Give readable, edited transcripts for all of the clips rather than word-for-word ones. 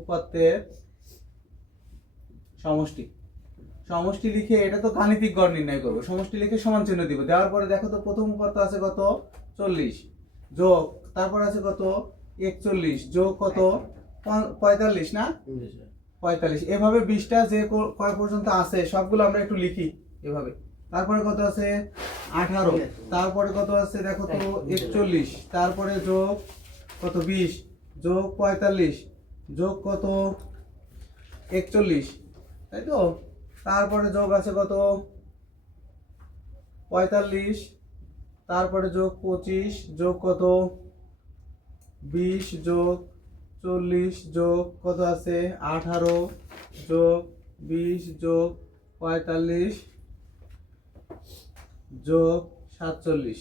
উপাত্তের সমষ্টি। সমষ্টি লিখে এটা তো গাণিতিক গড় নির্ণয় করবো, সমষ্টি লিখে সমান চিহ্ন দিব। দেওয়ার পরে দেখো তো প্রথম উপাত্ত আছে কত 40 যোগ তারপর আছে কত 41 যোগ কত 45 না 45, এভাবে 20টা যে কয় পর্যন্ত আছে সবগুলো আমরা একটু লিখি এভাবে। তারপরে কত আছে 18, তারপরে কত আছে দেখো তো 41, তারপরে যোগ কত 20 যোগ 45 যোগ কত 41, তাই তো। তারপরে যোগ আছে কত 45, তারপরে যোগ 25 যোগ কত 20 যোগ 40 যোগ কত আছে 18 যোগ 20 যোগ 45 যোগ 47,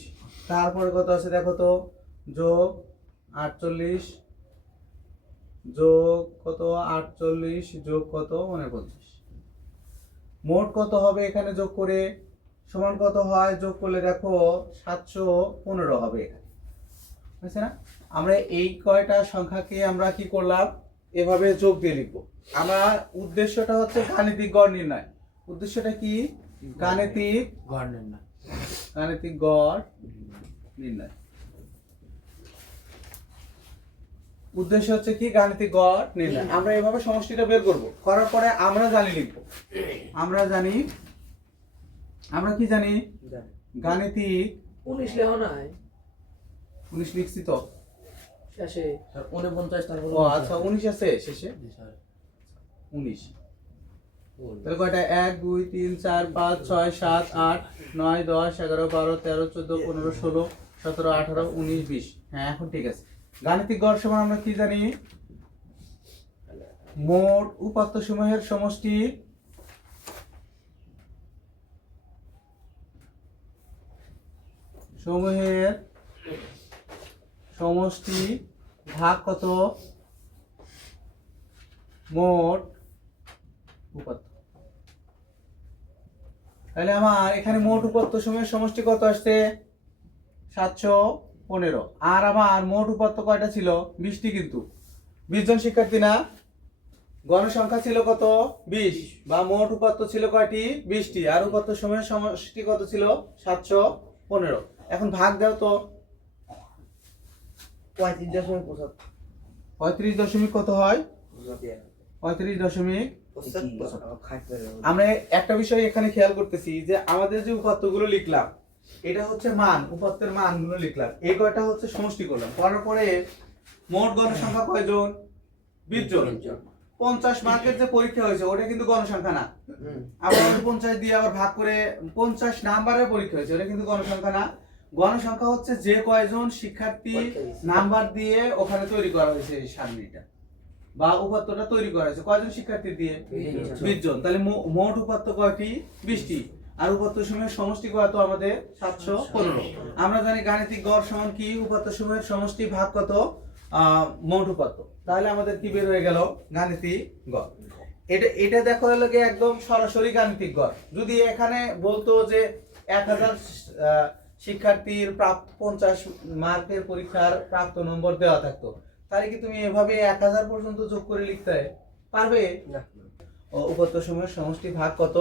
তারপরে কত আছে দেখো তো যোগ 48 যোগ কত 48 যোগ কত 49। মোট কত হবে এখানে যোগ করে সমান কত হয় যোগ করলে দেখো 715 হবে এখানে, বুঝছে না। আমরা এই কয়টা সংখ্যাকে আমরা কি করলাম এভাবে যোগ দিয়ে লিখবো। আমার উদ্দেশ্যটা হচ্ছে গাণিতিক গড় নির্ণয়। উদ্দেশ্যটা কি গাণিতিক গড় নির্ণয়, গাণিতিক গড় নির্ণয়। উদ্দেশ্য হচ্ছে কি গাণিতিক গড় নির্ণয়। আমরা এভাবে সমষ্টিটা বের করব, করার পরে আমরা জানি লিখবো। আমরা জানি, আমরা কি জানি গাণিতিক 19 লেখা নাই 19 লিখছি তো শেষে 49, তারপর ও আচ্ছা 19 আছে শেষে 19। তাহলে কয়টা 1 2 3 4 5 6 7 8 9 10 11 12 13 14 15 16 17 18 19 20। হ্যাঁ এখন ঠিক আছে। গাণিতিক গড় সমান আমরা কি জানি মোট উপাত্ত সমূহের সমষ্টি সমূহের সমষ্টি ভাগ কত মোট উপাত্ত। তাহলে আমার এখানে মোট উপাত্ত সমূহের সমষ্টি কত আসছে 715, আর আমার মোট উপাত্ত কয়টা ছিল 20টি, কিন্তু 20 জন শিক্ষার্থী না, গণসংখ্যা ছিল কত 20, বা মোট উপাত্ত ছিল কয়টি 20টি, আর উপাত্ত সমূহের সমষ্টি কত ছিল 715। এখন ভাগ দাও তো 35 দশমিক কত হয় 35.75। আমরা একটা বিষয় এখানে খেয়াল করতেছি যে আমাদের যে উপাত্তগুলো লিখলাম এটা হচ্ছে মান, উপাত্তের মানগুলো লিখলাম, এই কয়টা হচ্ছে সমষ্টি করলাম, করার পরে মোট গণসংখ্যা কয়জন 20 জন। 50 মার্কের যে পরীক্ষা হয়েছে ওটা কিন্তু গণসংখ্যা না, আবার 50 দিয়ে আবার ভাগ করে 50 নাম্বারের পরীক্ষা হয়েছে ওটা কিন্তু গণসংখ্যা না। গণসংখ্যা হচ্ছে যে কয়জন শিক্ষার্থী নাম্বার দিয়ে ওখানে তৈরি করা হয়েছে এই সারণীটা বা উপাত্তটা তৈরি করা হয়েছে, কয়জন শিক্ষার্থী দিয়ে 20 জন। তাহলে মোট উপাত্ত কয়টি 20টি, আর উপাত্ত সমূহের সমষ্টি কত আমাদের 715। আমরা জানি গাণিতিক গড় সমান কি উপাত্ত সমূহের সমষ্টি ভাগ কত মোট উপাত্ত। তাহলে আমাদের কি বের হয়ে গেল গাণিতিক গড়। এটা দেখো হলো কি একদম সরাসরি গাণিতিক গড়। যদি এখানে বলতো যে 1000 শিক্ষার্থীর প্রাপ্ত 50 মার্কের পরীক্ষার প্রাপ্ত নম্বর দেওয়া থাকতো, তাহলে কি তুমি এভাবে 1000 পর্যন্ত যোগ করে লিখতে পারবে না। উপাত্ত সমূহের সমষ্টি ভাগ কত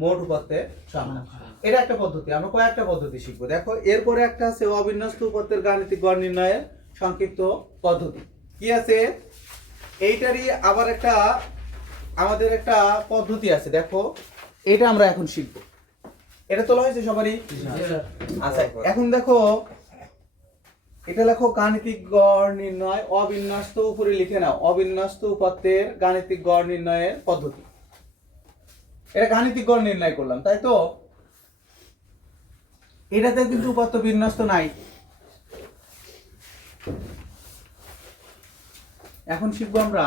মোট উপাত্তের সংখ্যা, এটা একটা পদ্ধতি। আমরা কয়েকটা পদ্ধতি শিখবো। দেখো এরপরে একটা আছে অবিন্যস্ত উপাত্তের গাণিতিক গড় নির্ণয়ের সংক্ষিপ্ত পদ্ধতি। কি আছে এইটারই আবার একটা আমাদের একটা পদ্ধতি আছে, দেখো এটা আমরা এখন শিখবো। এটা তোলা হয়েছে সবারই? আচ্ছা এখন দেখো এটা লেখো গাণিতিক গড় নির্ণয় অবিন্যস্ত, উপরে লিখে নাও অবিন্যস্ত উপাত্তের গাণিতিক গড় নির্ণয়ের পদ্ধতি। এটা গাণিতিক গড় নির্ণয় করলাম, তাই তো। এটাতে কিন্তু উপাত্ত বিন্যস্ত নাই। এখন শিখবো আমরা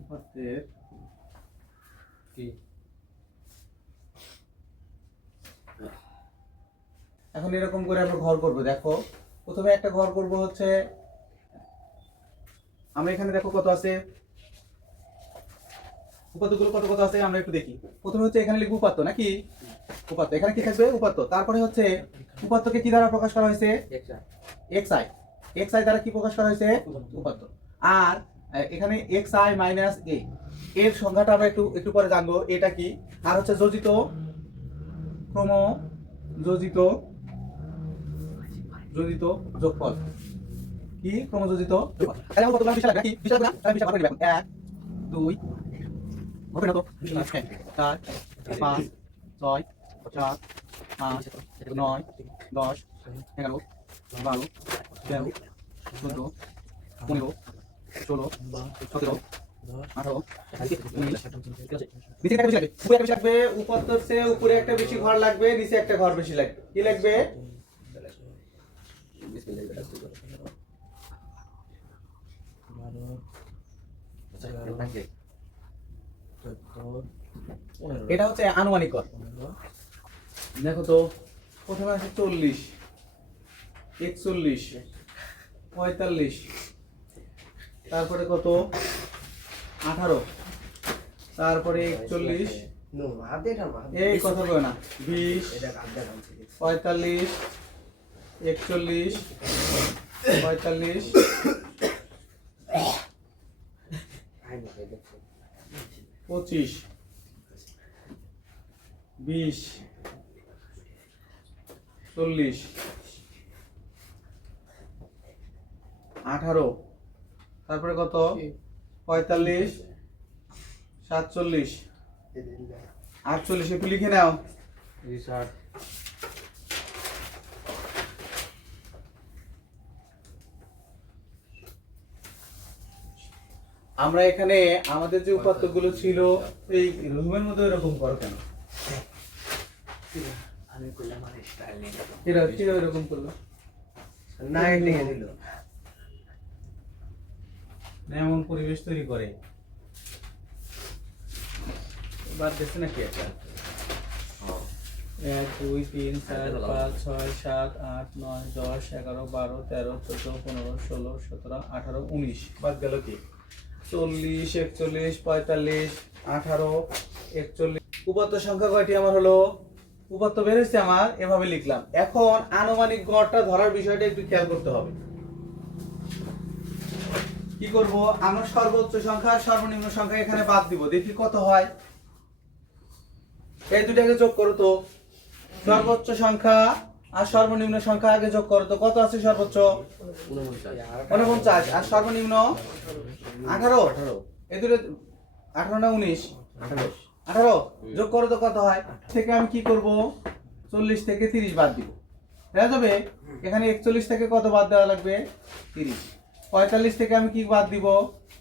উপাত্তের কি। এখন এরকম করে আমরা ঘর করব। দেখো প্রথমে একটা ঘর করব হচ্ছে আমরা এখানে দেখো কত আছে উপাত্তগুলো কত কত আছে আমরা একটু দেখি। প্রথমে হচ্ছে এখানে লিখব উপাত্ত নাকি উপাত্ত, এখানে কি থাকবে উপাত্ত। তারপরে হচ্ছে উপাত্তকে কি দ্বারা প্রকাশ করা হয়েছে এক্স আই দ্বারা কি প্রকাশ করা হয়েছে উপাত্ত। আর এখানে এক্স আই মাইনাস এ এর সংখ্যাটা আমরা একটু একটু পরে জানবো এটা কি। আর হচ্ছে যোজিত ক্রমযোজিত যোগফল কি ক্রমযোজিত যোগফল। তাহলে আমরা কতগুলো বিষয় লাগবে কি বিষয় লাগবে না তাহলে বিষয় করে নিব 1 2 হবে না তো 4 5 6 7 8 9 10 11 12 13 14 15 16 17 18 নিচে একটা বেশি লাগবে উপরে একটা বেশি লাগবে উপাত্তর চেয়ে উপরে একটা বেশি ঘর লাগবে নিচে একটা ঘর বেশি লাগবে কি লাগবে এটা হচ্ছে আনুমানিক ঘর। দেখো তো প্রথমে আছে 40 41 45 তারপরে কত 18 তারপরে 41 এই কথা কয় না 20 45 41 45 25 20 40 18 তারপরে কত 45 47 48 একটু লিখে নাও। আমরা এখানে আমাদের যে উপাত্তগুলো ছিল এই রুমের মধ্যে এরকম করো কেন আমি কইলাম আর স্টাইল নেই এরা কি এরকম করলো না লিখে দিল না এমন পরিবেশ তৈরি করে বাদ দিচ্ছে নাকি একটা 1 2 3 4 5 6 7 8 9 10 11 12 13 14 15 16 17 18 19 বাদ গেল কি 40 41 45 18 41 উপাত্ত সংখ্যা কয়টি আমার হলো উপাত্ত বের হয়েছে আমার এভাবে লিখলাম। এখন আনুমানিক গড়টা ধরার বিষয়টা একটু খেয়াল করতে হবে। কি করব আমরা সর্বোচ্চ সংখ্যা আর সর্বনিম্ন সংখ্যা এখানে বাদ দিব দেখি কত হয়। এই দুটাকে যোগ করো তো সর্বোচ্চ সংখ্যা আর সর্বনিম্ন সংখ্যা আগে যোগ করো তো কত আছে সর্বোচ্চ 49 আর সর্বনিম্ন 18 এই দুটো 18 না 19 18 যোগ করো তো কত হয় থেকে আমি কি করব 40 থেকে 30 বাদ দিব হয়ে যাবে। এখানে 41 থেকে কত বাদ দেওয়া লাগবে 30 45 থেকে আমি কি বাদ দিব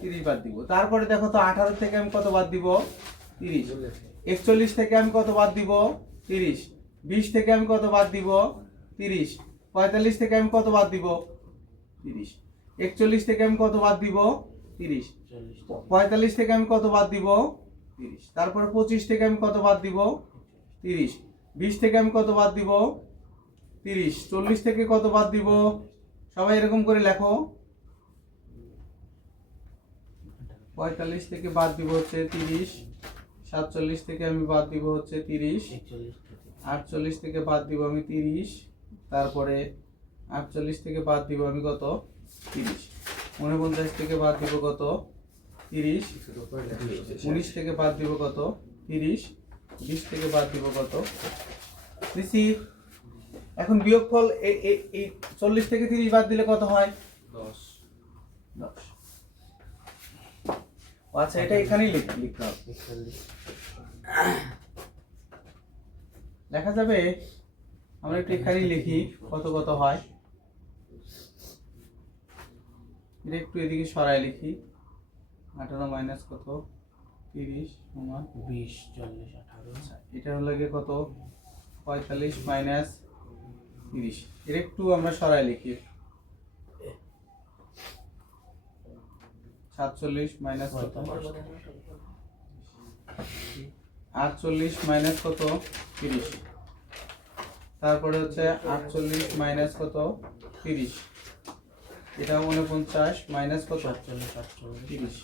30 বাদ দিব। তারপরে দেখো তো 18 থেকে আমি কত বাদ দিব 30 41 থেকে আমি কত বাদ দিব 30 20 থেকে আমি কত বাদ দিব 30 45 থেকে আমি কত বাদ দিব 30 41 থেকে আমি কত বাদ দিব 30 45 থেকে আমি কত বাদ দিব 30 তারপরে 25 থেকে আমি কত বাদ দিব 30 20 থেকে আমি কত বাদ দিব 30 40 থেকে কত বাদ দিব সবাই এরকম করে লেখো 45 থেকে বাদ দিব হচ্ছে 30 47 থেকে আমি বাদ দিব হচ্ছে 30 48 থেকে বাদ দিব আমি 30 তারপরে 48 থেকে বাদ দিব আমি কত 30 49 থেকে বাদ দিব কত 30 19 থেকে বাদ দিব কত 30 20 থেকে বাদ দিব কত দিছি। এখন বিয়োগফল এই 40 থেকে 30 বাদ দিলে কত হয় 10 আচ্ছা এটা এখানেই লিখতে হবে লেখা যাবে। আমরা একটু এখানেই লিখি কত কত হয় এটা একটু এদিকে সরাই লিখি 18 মাইনাস কত 30 সমান 20 40 18 এটা হলো গিয়ে কত 45 মাইনাস 30 এর একটু আমরা সরাই লিখি 47 মাইনাস কত 48 মাইনাস কত 30 তারপরে হচ্ছে 48 মাইনাস কত 30 এটা 49 মাইনাস কত 30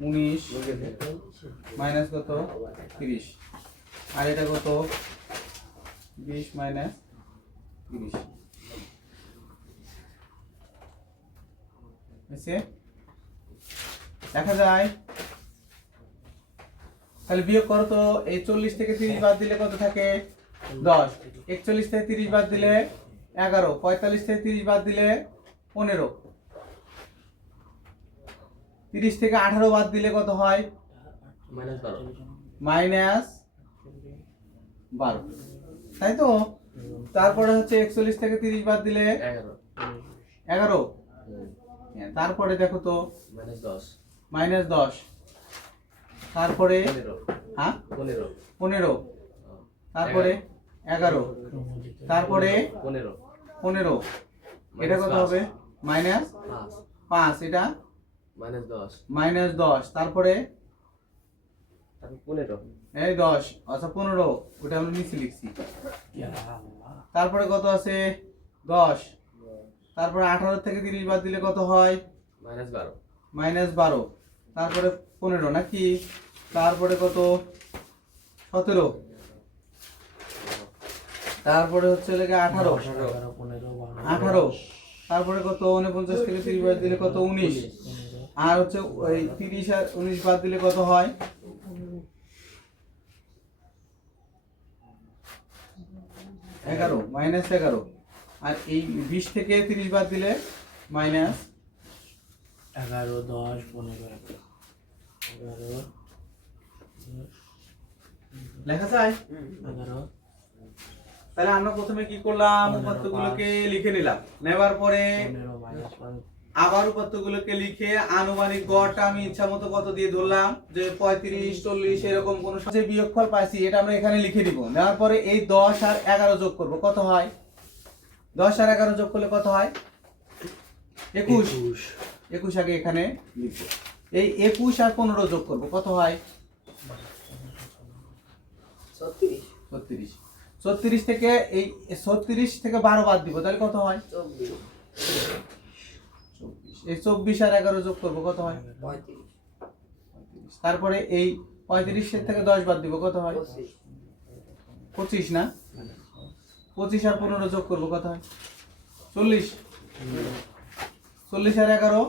19 মাইনাস কত 30 আর এটা কত 20 মাইনাস 30 হয়েছে? দেখা যায় তাহলে বিয়োগ করো তো, এই 40 থেকে 30 বাদ দিলে কত থাকে? 10। 41 থেকে 30 বাদ দিলে 11। 45 থেকে 30 বাদ দিলে 15। 30 থেকে 18 বাদ দিলে কত হয়? -12। তাই তো? তারপরে হচ্ছে 41 থেকে 30 বাদ দিলে 11। হ্যাঁ, তারপরে দেখো তো -10। তারপরে হ্যাঁ 15। তারপরে 11। তারপরে 15। এটা কত হবে? -5। এটা -10। তারপরে এই 10 আচ্ছা 15, ওটা আমরা নিচে লিখছি। তারপরে কত আছে? 10। তারপরে 18 থেকে 30 বাদ দিলে কত হয়? -12। তারপরে 15 নাকি? তারপরে কত? 17। তারপরে হচ্ছে লেগে 18। 18। তারপরে কত? 49 থেকে 30 বাদ দিলে কত? 19। আর হচ্ছে ওই 30 আর 19 বাদ দিলে কত হয়? 11 -11। আর এই 20 থেকে 30 বাদ দিলে -11, 10, 15, 11, লেখা যায়? 11, তাহলে আমরা প্রথমে কি করলাম? উপাত্তগুলোকে লিখে নিলাম। নেবার পরে 15, আবার উপাত্তগুলোকে লিখে আনুমানিক গড়টা আমি ইচ্ছা মতো কত দিয়ে ধরলাম, যে 35, 40 এরকম কোন যে বিয়োগফল পাইছি এটা আমরা এখানে লিখে দিব। নেওয়ার পরে এই 10 আর 11 যোগ করব, কত হয়? 10 আর 11 যোগ করলে কত হয়? 21। 21 আগে এখানে লিখব। এই 21 আর 15 যোগ করব, কত হয়? 36। 36 থেকে এই 36 থেকে 12 বাদ দিব, তাহলে কত হয়? 24। এই 24 আর 11 যোগ করব, কত হয়? 35। তারপরে এই 35 থেকে 10 বাদ দিব, কত হয়? 25 না? 25 আর 15 যোগ করব, কত হয়? 40। 40 আর 11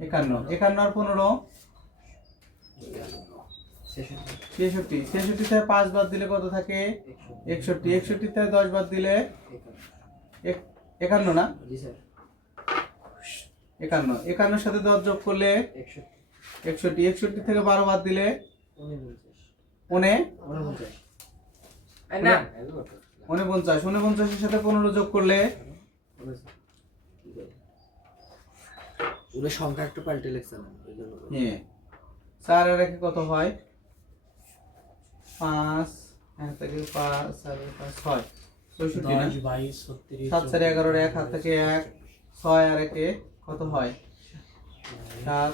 51। 51 আর 15 66। 66 থেকে 5 বাদ দিলে কত থাকে? 61। 61 থেকে 10 বাদ দিলে 51 না? 51। 51 সাথে 10 যোগ করলে 61। 61 থেকে 12 বাদ দিলে 49। 49 এর সাথে 15 যোগ করলে ওদের সংখ্যা একটু পাল্টে লিখছেন এইজন্য। হ্যাঁ, 4 আর 1 কত হয়? 5। এখান থেকে 5 আর 5 6। 66 না? 10, 22, 36, 7 4 11 1 হাত থেকে 1। 6 আর 1 কত হয়? 7।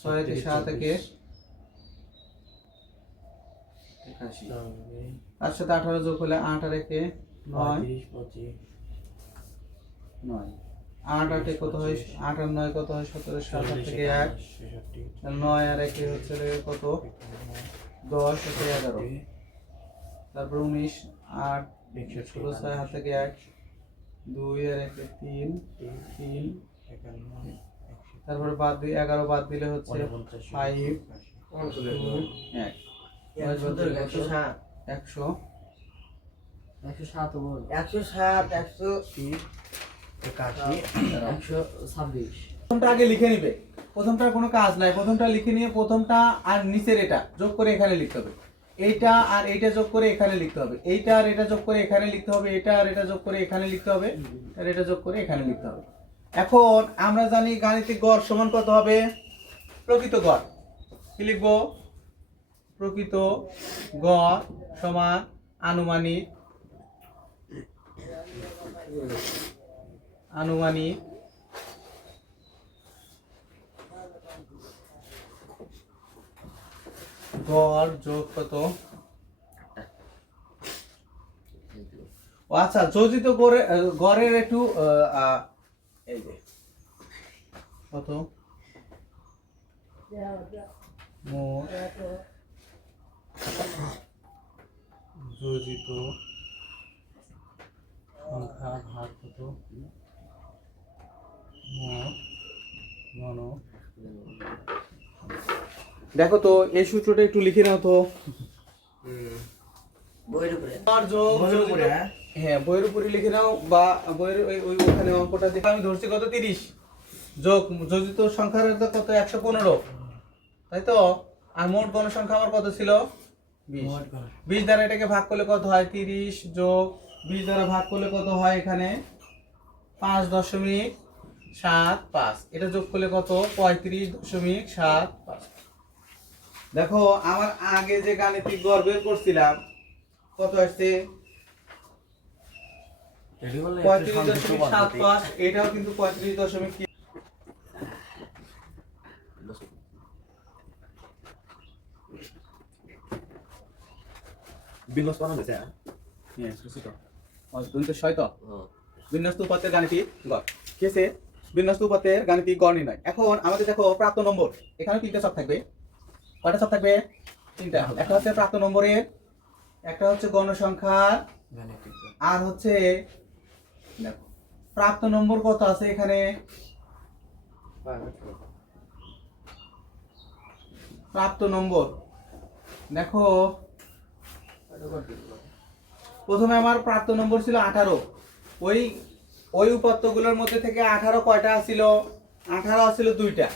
6 থেকে 7 থেকে 81। তার সাথে 18 যোগ হলে 8 আর 1 9। 25, 9। 8 8 কত হয়? 8 আর 9 কত হয়? 17। 7 থেকে 1। 9 আর 1 হচ্ছে কত? 10 থেকে 11। তারপর 19। 8 ষোলো 6 হাত থেকে 1। 2 আর 1 3। 3। তারপরে বাদ দিয়ে 11 বাদ দিলে হচ্ছে 5 2 1। 100 প্রথমটা আগে লিখে নিবে। প্রথমটার কোনো কাজ নাই, প্রথমটা লিখে নিয়ে প্রথমটা আর নিচের এটা যোগ করে এখানে লিখতে হবে। এইটা আর এইটা যোগ করে এখানে লিখতে হবে। এইটা আর এটা যোগ করে এখানে লিখতে হবে। এটা আর এটা যোগ করে এখানে লিখতে হবে। আর এটা যোগ করে এখানে লিখতে হবে। এখন আমরা জানি গাণিতিক গড় সমান কত হবে? প্রকৃত গড়। কি লিখবো? প্রকৃত গড় সমান আনুমানিক গড় যোগ কত? ও আচ্ছা, যোজিত গড়ের একটু এই যে কত মোট যোজিত সংখ্যা ভাগ কত ঘন। দেখো তো এই সূত্রটা একটু লিখে নাও তো। বইয়ের উপরে আর যোগ বইয়ের উপরে, যোজিত- হ্যাঁ? হ্যাঁ বইয়ের উপরে লিখে নাও, বা বইয়ের ওই ওখানে অঙ্কটা দেখে আমি ধরছি কত 30 যোগ যোজিত সংখ্যার কত 115, তাই তো। আর মোট গণসংখ্যা আমার কত ছিল 20। মোট ঘর। 20 দ্বারা এটাকে ভাগ করলে কত হয় 30 যোগ 20 দ্বারা ভাগ করলে কত হয় এখানে 5.75। এটা যোগ করলে কত 35.75। দেখো আমার আগে যে গাণিতিক গড় বের করছিলাম কত আসছে এটি বললে একটু সংক্ষিপ্ত পদ্ধতি। 35.75। এটাও কিন্তু 35. বিন্যাস বানানো গেছে, হ্যাঁ? হ্যাঁ বুঝছি তো। তুমি তো ছয় তো হুম। বিন্যস্ত উপাত্তের গাণিতিক গড় কি আছে, বিন্যস্ত উপাত্তের গাণিতিক গড় নির্ণয়। এখন আমাদের দেখো প্রাপ্ত নম্বর, এখানে তিনটা সব থাকবে। কয়টা সব থাকবে? তিনটা। একটা হচ্ছে প্রাপ্ত নম্বরের, একটা হচ্ছে গণসংখ্যার, গাণিতিক গড়। আর হচ্ছে দেখো প্রাপ্ত নম্বর কত আছে এখানে। প্রাপ্ত নম্বর দেখো প্রথমে আমার প্রাপ্ত নম্বর ছিল 18। ওই ওই উপাত্তগুলোর মধ্যে থেকে 18 কয়টা ছিল? 18 ছিল দুইটা।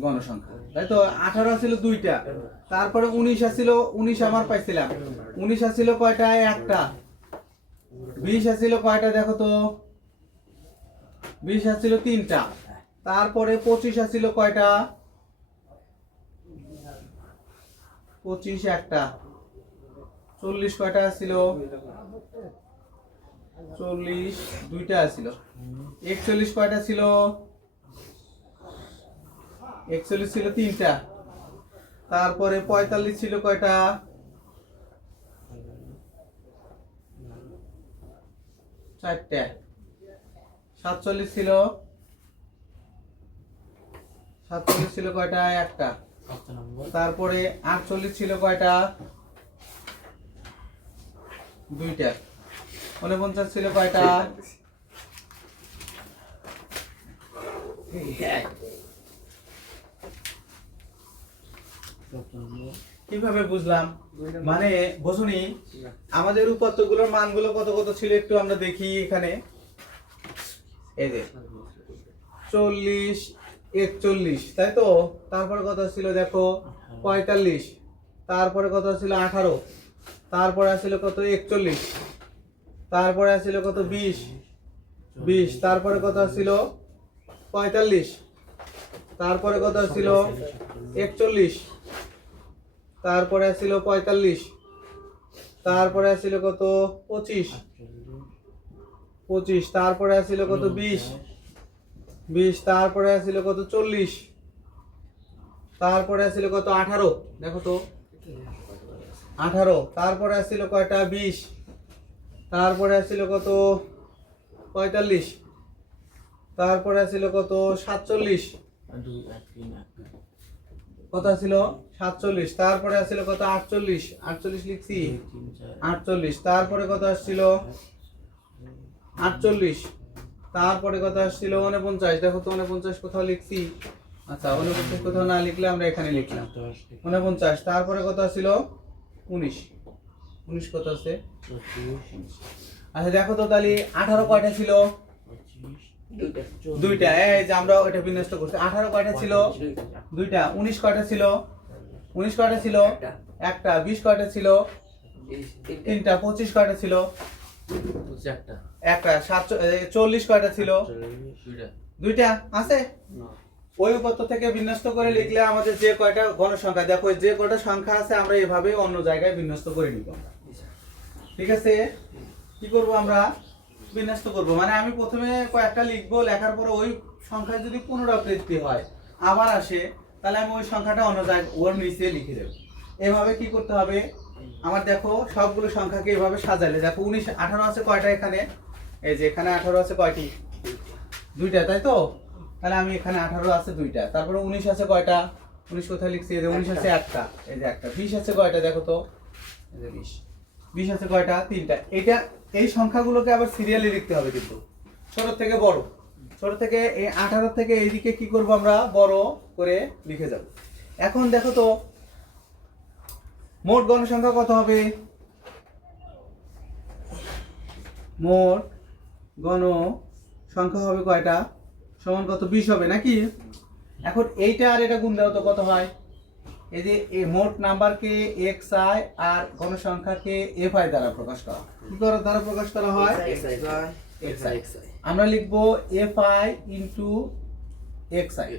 গণসংখ্যা, তাই তো। 18 ছিল দুইটা, তারপরে 19 ছিল, 19 আমার পাইছিলাম। 19 ছিল কয়টা? একটা। 20 ছিল কয়টা দেখো তো? 20 ছিল তিনটা। তারপরে 25 ছিল কয়টা? 25 একটা। 40 কয়টা ছিল? 40 দুইটা ছিল। 41 কয়টা ছিল? 41 ছিল তিনটা। তারপরে 45 ছিল কয়টা? চারটা। 47 ছিল, 47 ছিল কয়টা? একটা। প্রাপ্ত নম্বর। তারপরে 48 ছিল কয়টা? দুইটা। 49 ছিল কয়টা? প্রাপ্ত নম্বর। কিভাবে বুঝলাম? মানে বুঝুনি, আমাদের উপাত্তগুলোর মানগুলো কত কত ছিল একটু আমরা দেখি এখানে। এই যে 40 41, তাই তো। তারপরে কত ছিল দেখো 45। তারপরে কত ছিল 18। তারপরে আসছিল কত 41। তারপরে আসছিল কত 20। 20 তারপরে কত ছিল 45। তারপরে কত ছিল 41। তারপরে আসছিল 45। তারপরে আসছিল কত 25। 25 তারপরে আসছিল কত 20। 20 তারপরে আসছিল কত 40। তারপরে আসছিল কত 18। দেখো তো 18। তারপরে আসছিল কয়টা 20। তারপরে আসছিল কত 45। তারপরে আসছিল কত 47। কত ছিল 47। তারপরে আসছিল কত 48। 48 লিখছি 48। তারপরে কত আসছিল 48। তারপরে কত আসছিল 49। দেখো তো 49 কোথাও লিখছি? আচ্ছা 49 কোথাও না লিখলে আমরা এখানে লিখলাম 49। তারপরে কত আসছিল 19। 19 কত আছে? আচ্ছা দেখো তো তাহলে 18 কয়টা ছিল? দুইটা। এই যে আমরা ওইটা বিন্যস্ত করছি। 18 কয়টা ছিল? দুইটা। 19 কয়টা ছিল? 19 কয়টা ছিল? একটা। 20 কয়টা ছিল? তিনটা। 25 কয়টা ছিল? একটা। 40 কয়টা ছিল? দুইটা আছে। ওই উপাত্ত থেকে বিন্যস্ত করে লিখলে আমাদের যে কয়টা গণসংখ্যা, দেখো যে কয়টা সংখ্যা আছে আমরা এভাবে অন্য জায়গায় বিন্যস্ত করে নিব। ঠিক আছে, কি করব আমরা? বিন্যস্ত করব। মানে আমি প্রথমে কয়েকটা লিখবো, লেখার পরে ওই সংখ্যা যদি পুনরাবৃত্তি হয় আবার আসে, তাহলে আমি ওই সংখ্যাটা অন্য জায়গায় ওর নিচে লিখে দেব। এভাবে কি করতে হবে? আমার দেখো সবগুলো সংখ্যাকে এভাবে সাজাইলে দেখো 19 18 আছে কয়টা এখানে? এই যে এখানে 18 আছে কয়টি? দুইটা, তাই তো। তাহলে আমি এখানে 18 আছে দুইটা। তারপরে 19 আছে কয়টা? 19 কোথায় লিখছি? এই যে 19 আছে একটা। এই যে একটা। 20 আছে কয়টা দেখো তো? এই যে 20। 20 আছে কয়টা? 3টা। এটা এই সংখ্যাগুলোকে আবার সিরিয়ালি লিখতে হবে কিন্তু ছোট থেকে বড়, ছোট থেকে এই 18 থেকে এইদিকে কি করব আমরা বড় করে লিখে যাব। এখন দেখো তো মোট গণসংখ্যা কত হবে? মোট গণ সংখ্যা হবে কয়টা? সমান কত? 20 হবে নাকি? এখন এইটা আর এটা গুণ দাও তো কত হয়? এই যে এই মোট নাম্বারকে xi আর গণসংখ্যাকে fi দ্বারা প্রকাশ করা হয়। কি করে দ্বারা প্রকাশ করা হয়? xi আমরা লিখব fi ইনটু xi,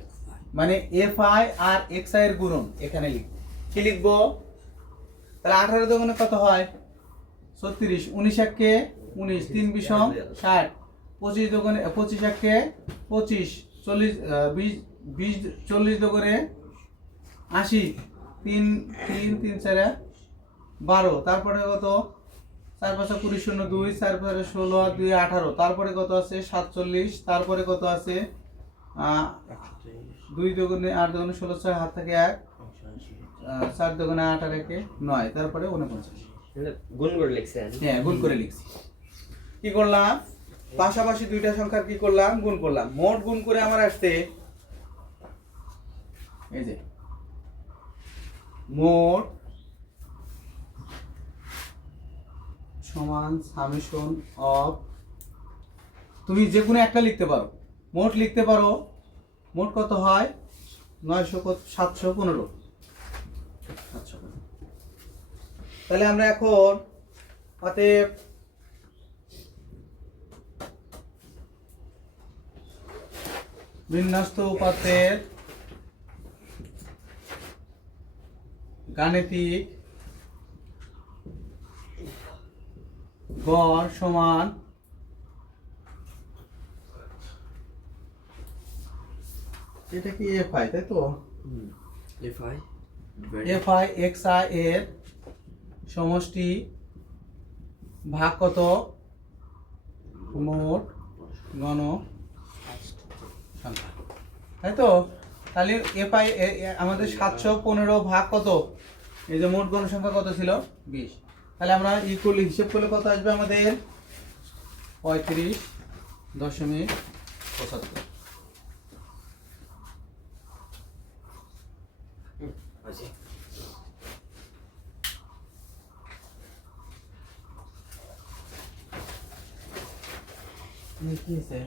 মানে fi আর xi এর গুণন এখানে লিখব। কি লিখব? তাহলে 18 দুগুণে কত হয়? 36, 19 একে 19, 3 বিষম 60, 25 দুগুণে 25 একে 25, 40 20 40 দুগুণে 80, 3 3 3 4 12, তারপরে কত? 4 5 20 0 2, 4 5 16 আর 2 18, তারপরে কত আছে? 47, তারপরে কত আছে? 2 দুগুণে 8 দুগুণে 16, 6 হাত থেকে 1, 4 দুগুণে 8 আর 1 9, তারপরে 49। গুণ করে লিখছেন? হ্যাঁ, গুণ করে লিখছি। কি করলাম? পাশাপাশি দুইটা সংখ্যার কি করলাম? গুণ করলাম। মোট গুণ করে আমার আসছে এই যে মোট সমান সামেশন অফ, তুমি যে কোনো একটা লিখতে পারো, মোট লিখতে পারো। মোট কত হয়? 715। তাহলে আমরা এখন অতএব বিন্যস্ত উপাত্তের গাণিতিক গড় সমান এটা কি fi, তাই তো? fi fi xi এর সমষ্টি ভাগ কত? মোট গণ সংখ্যা, তাই তো? তাহলে fi আমাদের 715 ভাগ কত? এই যে মোট গণ সংখ্যা কত ছিল? 20। তাহলে আমরা করলে হিসেব করলে কত আসবে আমাদের? 35.75। আছে কি হয়েছে?